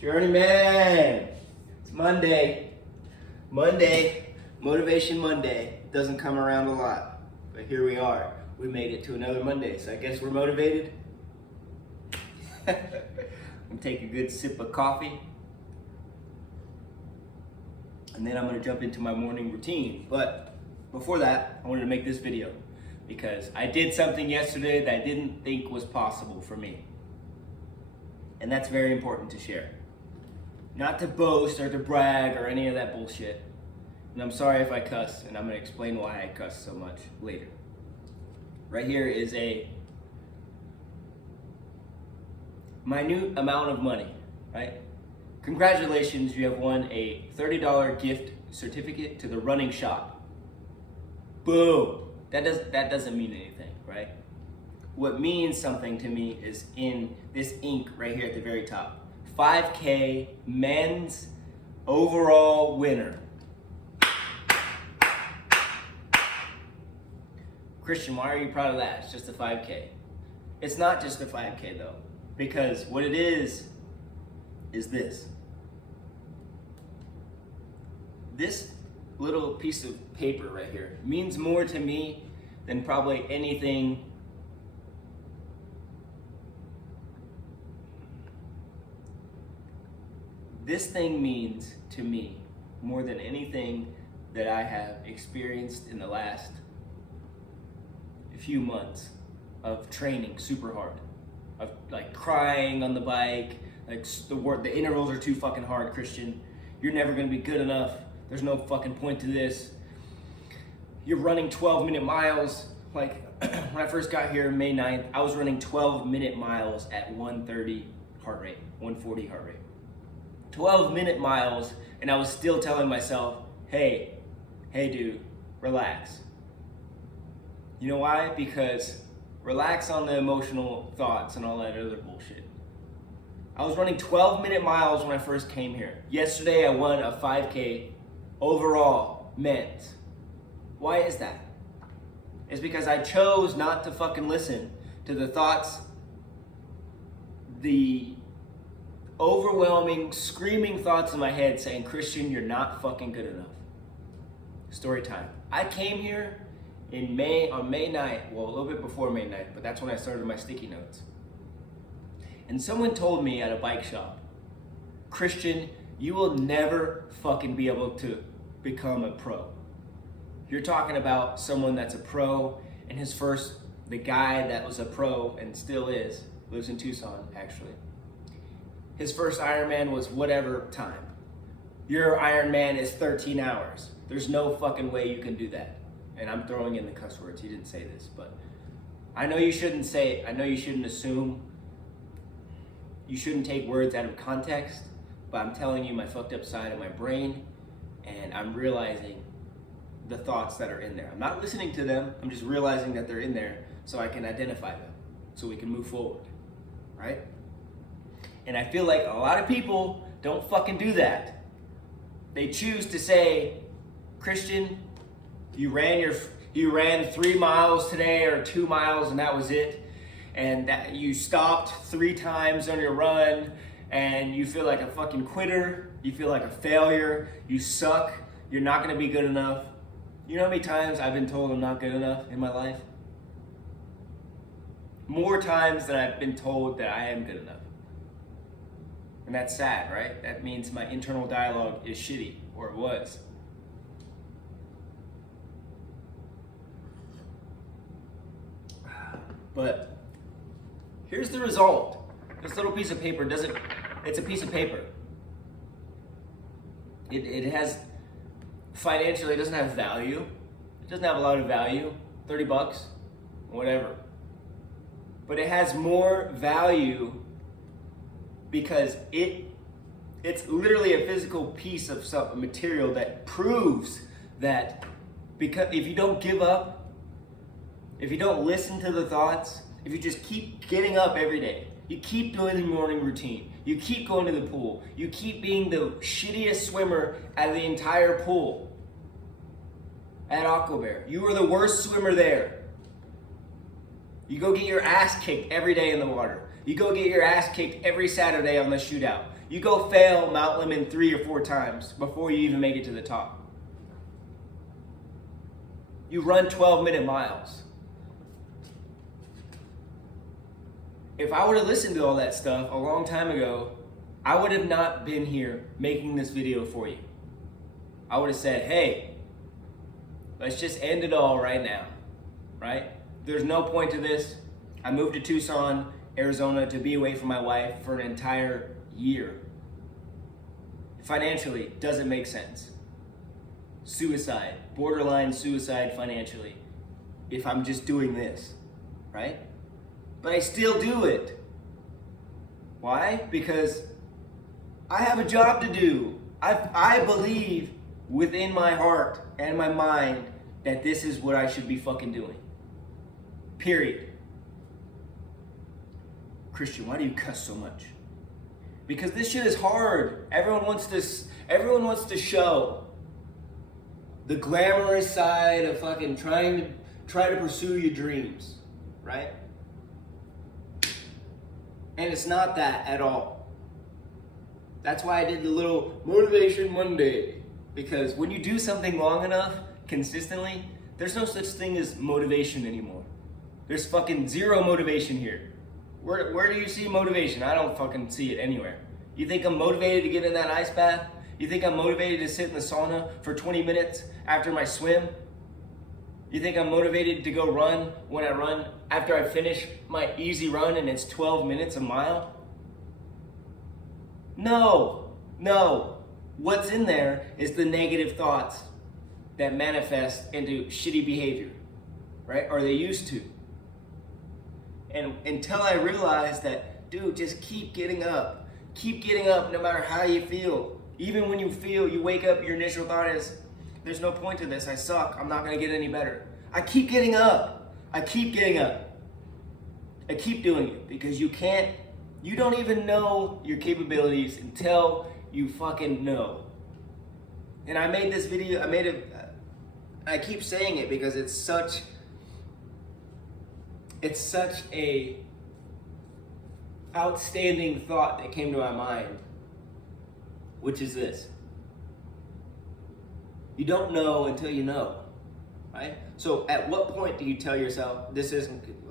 Journeyman! It's Monday. Motivation Monday. Doesn't come around a lot, but here we are. We made it to another Monday, so I guess we're motivated. I'm gonna take a good sip of coffee, and then I'm gonna jump into my morning routine. But before that, I wanted to make this video because I did something yesterday that I didn't think was possible for me. And that's very important to share. Not to boast or to brag or any of that bullshit. And I'm sorry if I cuss, and I'm gonna explain why I cuss so much later. Right here is a minute amount of money, right? Congratulations, you have won a $30 gift certificate to the running shop. Boom. That doesn't mean anything, right? What means something to me is in this ink right here at the very top. 5K men's overall winner. Christian, why are you proud of that? It's just a 5K. It's not just a 5K though, because what it is this. This little piece of paper right here means more to me than probably anything This thing means to me more than anything that I have experienced in the last few months of training super hard, of like crying on the bike, like the intervals are too fucking hard, Christian. You're never gonna be good enough. There's no fucking point to this. You're running 12-minute miles. Like when I first got here May 9th, I was running 12-minute miles at 130 heart rate, 140 heart rate. 12-minute miles, and I was still telling myself, hey dude, relax. You know why? Because relax on the emotional thoughts and all that other bullshit. I was running 12-minute miles when I first came here. Yesterday I won a 5K overall men's. Why is that? It's because I chose not to fucking listen to the thoughts, the overwhelming, screaming thoughts in my head saying, Christian, you're not fucking good enough. Story time. I came here on May 9th, well, a little bit before May 9th, but that's when I started my sticky notes. And someone told me at a bike shop, Christian, you will never fucking be able to become a pro. You're talking about someone that's a pro, and the guy that was a pro and still is, lives in Tucson actually. His first Ironman was whatever time. Your Ironman is 13 hours. There's no fucking way you can do that. And I'm throwing in the cuss words, he didn't say this, but I know you shouldn't say it. I know you shouldn't assume. You shouldn't take words out of context, but I'm telling you my fucked up side of my brain, and I'm realizing the thoughts that are in there. I'm not listening to them, I'm just realizing that they're in there so I can identify them, so we can move forward, right? And I feel like a lot of people don't fucking do that. They choose to say, Christian, you ran 3 miles today or 2 miles and that was it. And that you stopped 3 times on your run and you feel like a fucking quitter. You feel like a failure. You suck. You're not gonna be good enough. You know how many times I've been told I'm not good enough in my life? More times than I've been told that I am good enough. And that's sad, right? That means my internal dialogue is shitty, or it was. But here's the result. This little piece of paper it's a piece of paper. It has, financially, it doesn't have value. It doesn't have a lot of value, 30 bucks, whatever. But it has more value because it's literally a physical piece of some material that proves that because if you don't give up, if you don't listen to the thoughts, if you just keep getting up every day, you keep doing the morning routine, you keep going to the pool, you keep being the shittiest swimmer at the entire pool at Aquabear. You were the worst swimmer there. You go get your ass kicked every day in the water. You go get your ass kicked every Saturday on the shootout. You go fail Mount Lemmon 3 or 4 times before you even make it to the top. You run 12-minute miles. If I would have listened to all that stuff a long time ago, I would have not been here making this video for you. I would have said, hey, let's just end it all right now, right? There's no point to this. I moved to Tucson, Arizona to be away from my wife for an entire year. Financially, doesn't make sense. Suicide, borderline suicide financially, if I'm just doing this, right? But I still do it. Why? Because I have a job to do. I believe within my heart and my mind that this is what I should be fucking doing. Period. Christian, why do you cuss so much? Because this shit is hard. Everyone wants to show the glamorous side of fucking try to pursue your dreams, right? And it's not that at all. That's why I did the little Motivation Monday. Because when you do something long enough, consistently, there's no such thing as motivation anymore. There's fucking zero motivation here. Where do you see motivation? I don't fucking see it anywhere. You think I'm motivated to get in that ice bath? You think I'm motivated to sit in the sauna for 20 minutes after my swim? You think I'm motivated to go run when I run after I finish my easy run and it's 12 minutes a mile? No. What's in there is the negative thoughts that manifest into shitty behavior, right? Or they used to. And until I realized that, dude, just keep getting up. Keep getting up no matter how you feel. Even when you wake up, your initial thought is, there's no point to this, I suck, I'm not gonna get any better. I keep getting up. I keep getting up. I keep doing it because you don't even know your capabilities until you fucking know. And I made this video, I keep saying it because it's such a outstanding thought that came to my mind, which is this. You don't know until you know, right? So at what point do you tell yourself,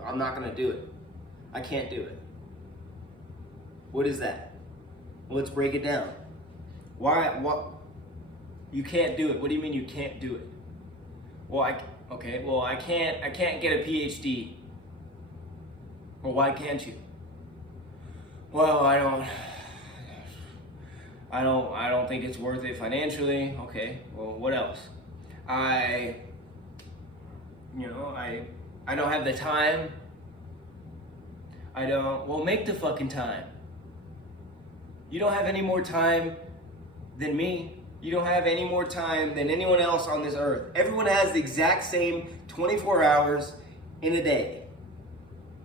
I'm not gonna do it. I can't do it. What is that? Well, let's break it down. What? You can't do it. What do you mean you can't do it? Well, I can't get a PhD. Well, why can't you? Well, I don't think it's worth it financially. Okay, well, what else? I don't have the time. Well, make the fucking time. You don't have any more time than me. You don't have any more time than anyone else on this earth. Everyone has the exact same 24 hours in a day.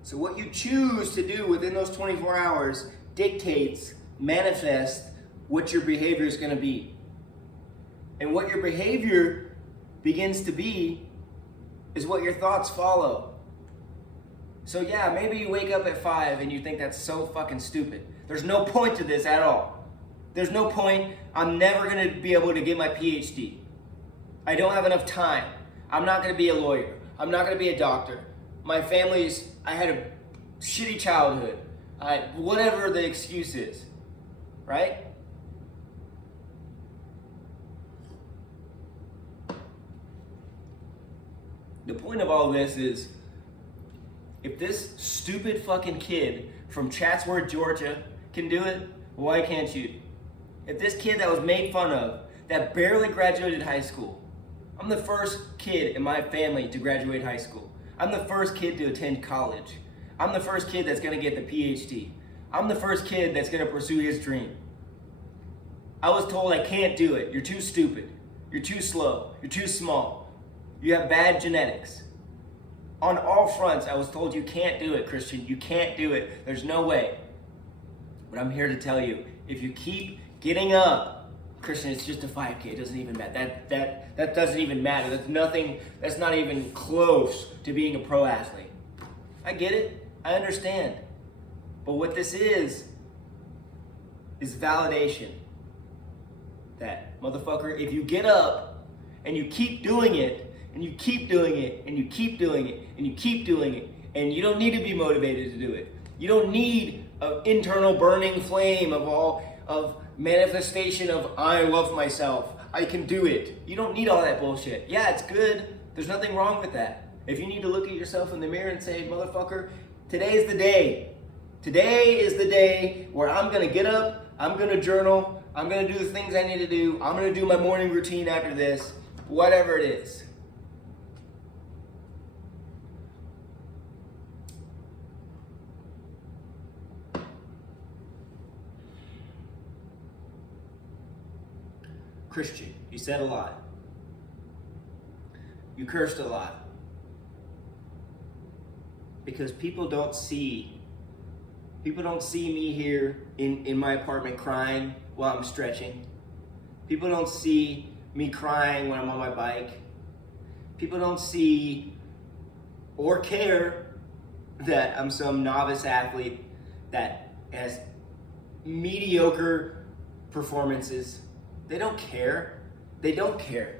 So what you choose to do within those 24 hours dictates, manifests what your behavior is going to be. And what your behavior begins to be is what your thoughts follow. So yeah, maybe you wake up at 5 and you think that's so fucking stupid. There's no point to this at all. There's no point. I'm never going to be able to get my PhD. I don't have enough time. I'm not going to be a lawyer. I'm not going to be a doctor. I had a shitty childhood. Whatever the excuse is, right? The point of all this is, if this stupid fucking kid from Chatsworth, Georgia can do it, why can't you? If this kid that was made fun of, that barely graduated high school, I'm the first kid in my family to graduate high school. I'm the first kid to attend college. I'm the first kid that's gonna get the PhD. I'm the first kid that's gonna pursue his dream. I was told I can't do it. You're too stupid. You're too slow. You're too small. You have bad genetics. On all fronts, I was told you can't do it, Christian. You can't do it. There's no way. But I'm here to tell you, if you keep getting up, Christian, it's just a 5K. It doesn't even matter. That doesn't even matter. That's not even close to being a pro athlete. I get it. I understand. But what this is validation. That, motherfucker, if you get up and you keep doing it, and you keep doing it, and you keep doing it, and you keep doing it, and you don't need to be motivated to do it. You don't need an internal burning flame of manifestation of I love myself, I can do it. You don't need all that bullshit. Yeah, it's good. There's nothing wrong with that. If you need to look at yourself in the mirror and say, motherfucker, today is the day. Today is the day where I'm gonna get up, I'm gonna journal, I'm gonna do the things I need to do, I'm gonna do my morning routine after this, whatever it is. Christian, you said a lot. You cursed a lot. Because people don't see me here in my apartment crying while I'm stretching. People don't see me crying when I'm on my bike. People don't see or care that I'm some novice athlete that has mediocre performances. They don't care. They don't care.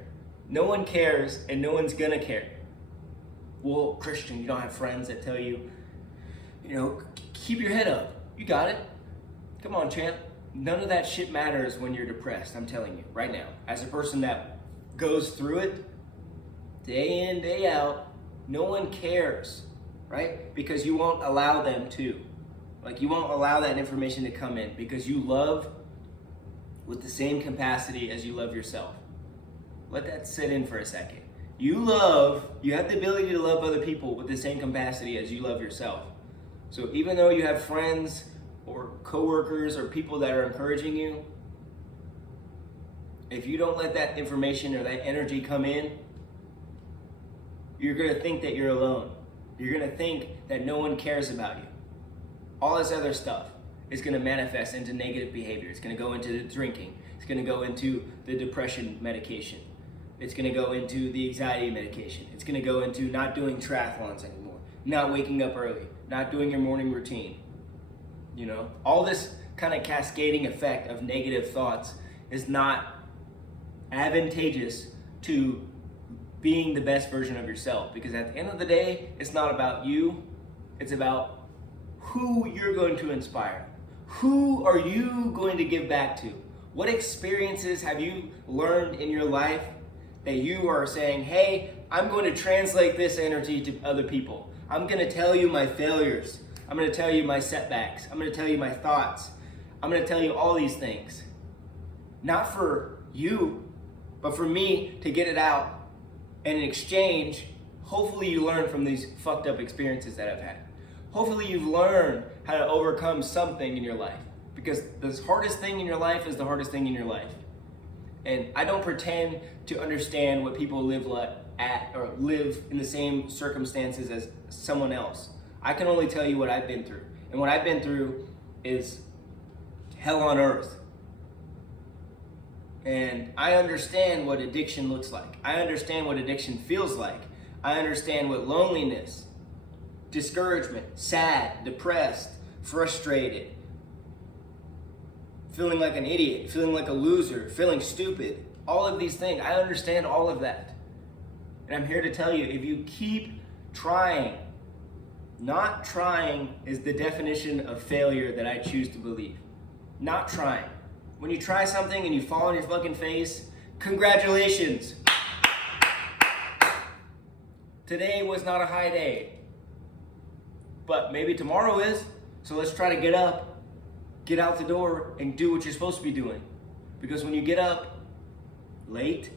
No one cares, and no one's gonna care. Well, Christian, you don't have friends that tell you, keep your head up. You got it. Come on, champ. None of that shit matters when you're depressed, I'm telling you, right now. As a person that goes through it, day in, day out, no one cares, right? Because you won't allow them to. Like, you won't allow that information to come in because you love with the same capacity as you love yourself. Let that sit in for a second. You have the ability to love other people with the same capacity as you love yourself. So even though you have friends or coworkers or people that are encouraging you, if you don't let that information or that energy come in, you're gonna think that you're alone. You're gonna think that no one cares about you. All this other stuff is gonna manifest into negative behavior. It's gonna go into the drinking. It's gonna go into the depression medication. It's gonna go into the anxiety medication. It's gonna go into not doing triathlons anymore, not waking up early, not doing your morning routine. All this kind of cascading effect of negative thoughts is not advantageous to being the best version of yourself, because at the end of the day, it's not about you, it's about who you're going to inspire. Who are you going to give back to? What experiences have you learned in your life that you are saying, hey, I'm going to translate this energy to other people. I'm going to tell you my failures. I'm going to tell you my setbacks. I'm going to tell you my thoughts. I'm going to tell you all these things. Not for you, but for me to get it out. And in exchange, hopefully you learn from these fucked up experiences that I've had. Hopefully you've learned how to overcome something in your life. Because the hardest thing in your life is the hardest thing in your life. And I don't pretend to understand what people live in the same circumstances as someone else. I can only tell you what I've been through. And what I've been through is hell on earth. And I understand what addiction looks like. I understand what addiction feels like. I understand what loneliness, discouragement, sad, depressed, frustrated, feeling like an idiot, feeling like a loser, feeling stupid, all of these things. I understand all of that. And I'm here to tell you, if you keep trying, not trying is the definition of failure that I choose to believe. Not trying. When you try something and you fall on your fucking face, congratulations. Today was not a high day, but maybe tomorrow is. So let's try to get up, get out the door, and do what you're supposed to be doing. Because when you get up late,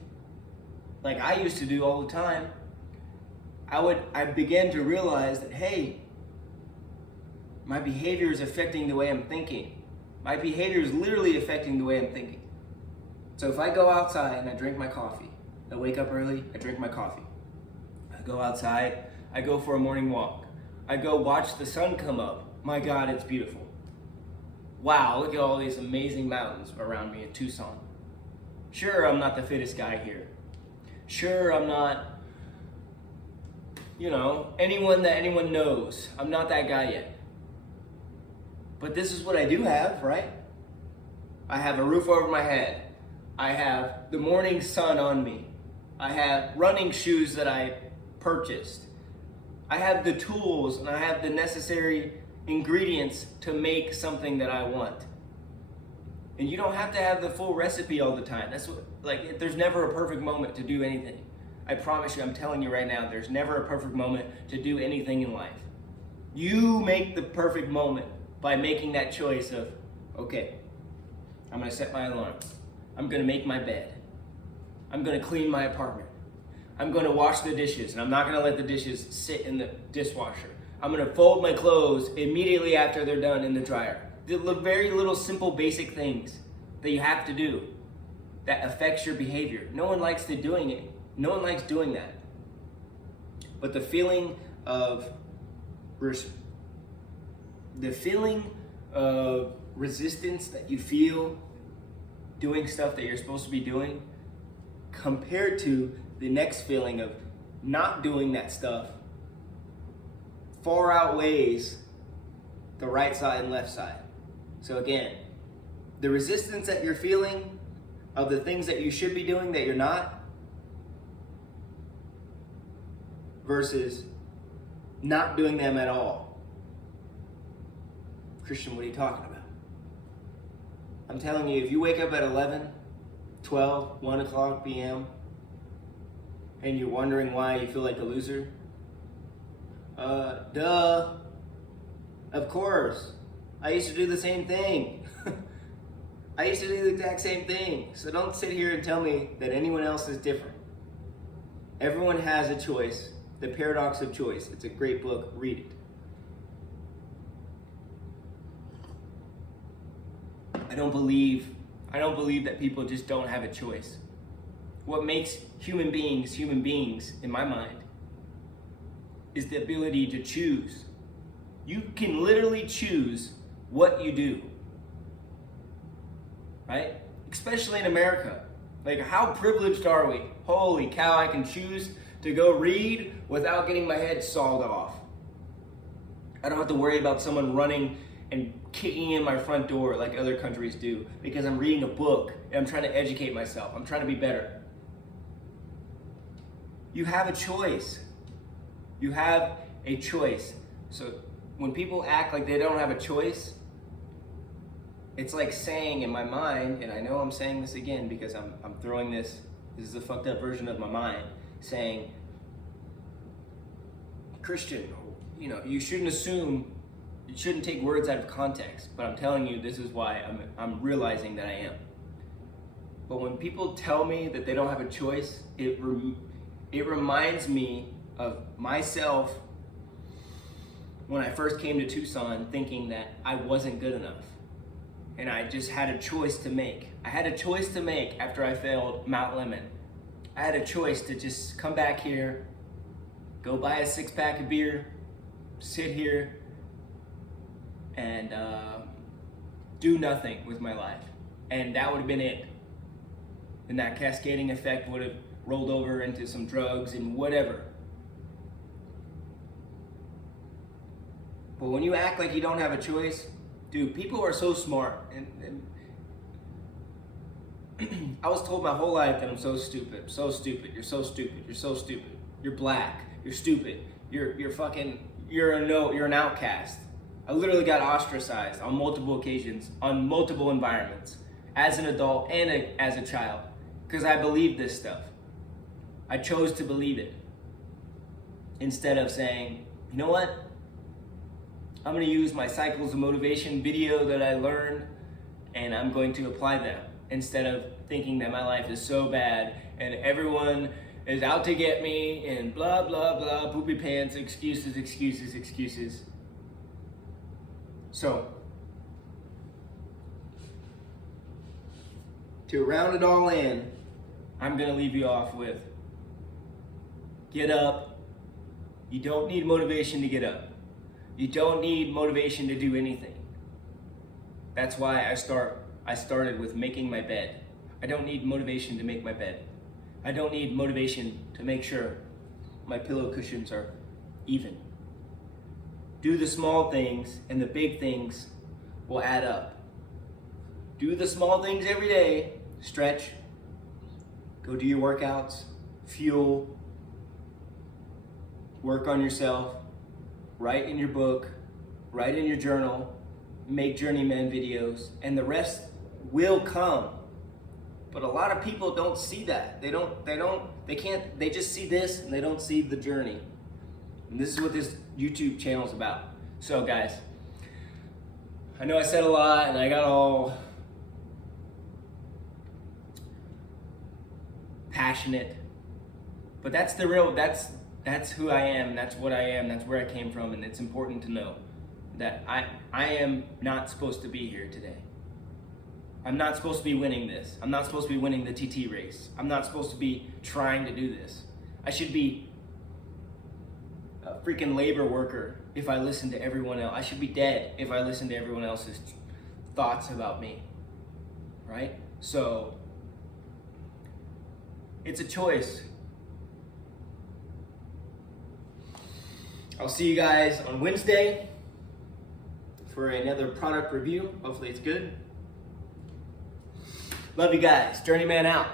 like I used to do all the time, I began to realize that, hey, my behavior is affecting the way I'm thinking. My behavior is literally affecting the way I'm thinking. So if I go outside and I drink my coffee, I wake up early, I drink my coffee. I go outside, I go for a morning walk. I go watch the sun come up. My God, it's beautiful. Wow, look at all these amazing mountains around me in Tucson. Sure, I'm not the fittest guy here. Sure, I'm not, anyone that anyone knows. I'm not that guy yet. But this is what I do have, right? I have a roof over my head. I have the morning sun on me. I have running shoes that I purchased. I have the tools and I have the necessary ingredients to make something that I want. And you don't have to have the full recipe all the time. That's what, like, there's never a perfect moment to do anything. I promise you, I'm telling you right now, there's never a perfect moment to do anything in life. You make the perfect moment by making that choice of, okay, I'm gonna set my alarm. I'm gonna make my bed. I'm gonna clean my apartment. I'm gonna wash the dishes, and I'm not gonna let the dishes sit in the dishwasher. I'm gonna fold my clothes immediately after they're done in the dryer. The very little simple basic things that you have to do that affects your behavior. No one likes doing it. No one likes doing that. But the feeling of resistance that you feel doing stuff that you're supposed to be doing, compared to the next feeling of not doing that stuff, far outweighs the right side and left side. So again, the resistance that you're feeling of the things that you should be doing that you're not, versus not doing them at all. Christian, what are you talking about? I'm telling you, if you wake up at 11, 12, 1 o'clock p.m., and you're wondering why you feel like a loser, duh. Of course. I used to do the same thing. I used to do the exact same thing. So don't sit here and tell me that anyone else is different. Everyone has a choice. The Paradox of Choice. It's a great book. Read it. I don't believe that people just don't have a choice. What makes human beings in my mind is the ability to choose. You can literally choose what you do, right? Especially in America. Like, how privileged are we? Holy cow, I can choose to go read without getting my head sawed off. I don't have to worry about someone running and kicking in my front door like other countries do, because I'm reading a book and I'm trying to educate myself. I'm trying to be better. You have a choice. You have a choice. So when people act like they don't have a choice, it's like saying in my mind, and I know I'm saying this again because I'm throwing this is a fucked up version of my mind, saying, Christian, you shouldn't assume, you shouldn't take words out of context, but I'm telling you, this is why I'm realizing that I am. But when people tell me that they don't have a choice, it reminds me of myself when I first came to Tucson, thinking that I wasn't good enough. And I just had a choice to make. I had a choice to make after I failed Mount Lemmon. I had a choice to just come back here, go buy a 6-pack of beer, sit here, and do nothing with my life. And that would have been it. And that cascading effect would have rolled over into some drugs and whatever. But when you act like you don't have a choice, dude, people are so smart. And I was told my whole life that I'm so stupid, you're so stupid, you're black, you're stupid, you're an outcast. I literally got ostracized on multiple occasions, on multiple environments, as an adult and as a child, because I believed this stuff. I chose to believe it, instead of saying, you know what? I'm going to use my cycles of motivation video that I learned, and I'm going to apply them, instead of thinking that my life is so bad and everyone is out to get me and blah, blah, blah, poopy pants, excuses. So, to round it all in, I'm going to leave you off with, get up. You don't need motivation to get up. You don't need motivation to do anything. That's why I started with making my bed. I don't need motivation to make my bed. I don't need motivation to make sure my pillow cushions are even. Do the small things, and the big things will add up. Do the small things every day. Stretch. Go do your workouts. Fuel. Work on yourself. Write in your book. Write in your journal. Make Journeyman videos. And the rest will come. But a lot of people don't see that. They just see this and they don't see the journey. And this is what this YouTube channel is about. So guys, I know I said a lot and I got all passionate, but that's who I am, that's what I am, that's where I came from, and it's important to know that I am not supposed to be here today. I'm not supposed to be winning this. I'm not supposed to be winning the TT race. I'm not supposed to be trying to do this. I should be a freaking labor worker if I listen to everyone else. I should be dead if I listen to everyone else's thoughts about me, right? So, it's a choice. I'll see you guys on Wednesday for another product review. Hopefully it's good. Love you guys. Journeyman out.